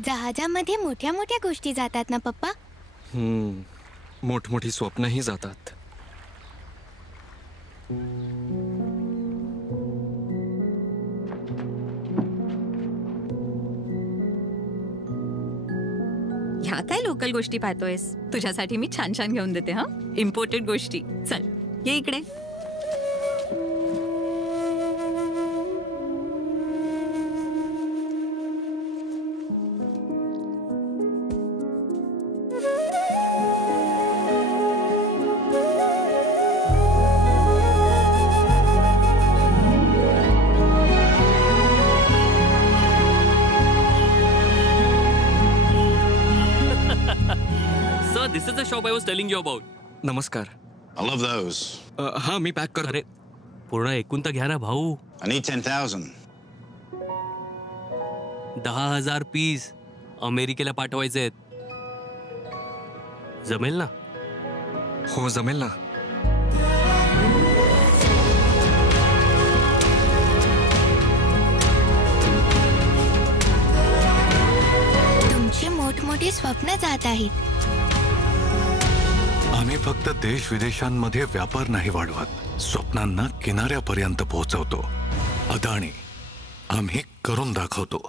जहाजामध्ये मोठ्या मोठ्या गोष्टी जातात ना पप्पा? मोठमोठी स्वप्नही जातात. ह्या काय लोकल गोष्टी पाहतोयस? तुझ्यासाठी मी छान छान घेऊन देते. हा, इम्पोर्टेड गोष्टी. चल ये इकडे. Sir, this is the shop I was telling you about. नमस्कार. I love those. हाँ, मी पॅक करतो. अरे पूर्ण ऐकून तर घ्या ना भाऊ. I need 10,000. 10,000 पीस अमेरिकेला पाठवायचे आहेत. जमेल ना? हो, जमेल ना. तुमचे मोठमोठे स्वप्न जात आहेत. आम्ही फक्त देश विदेशांमध्ये व्यापार नाही वाढवत, स्वप्नांना किनाऱ्यापर्यंत पोहोचवतो. अदाणी, आम्ही करून दाखवतो.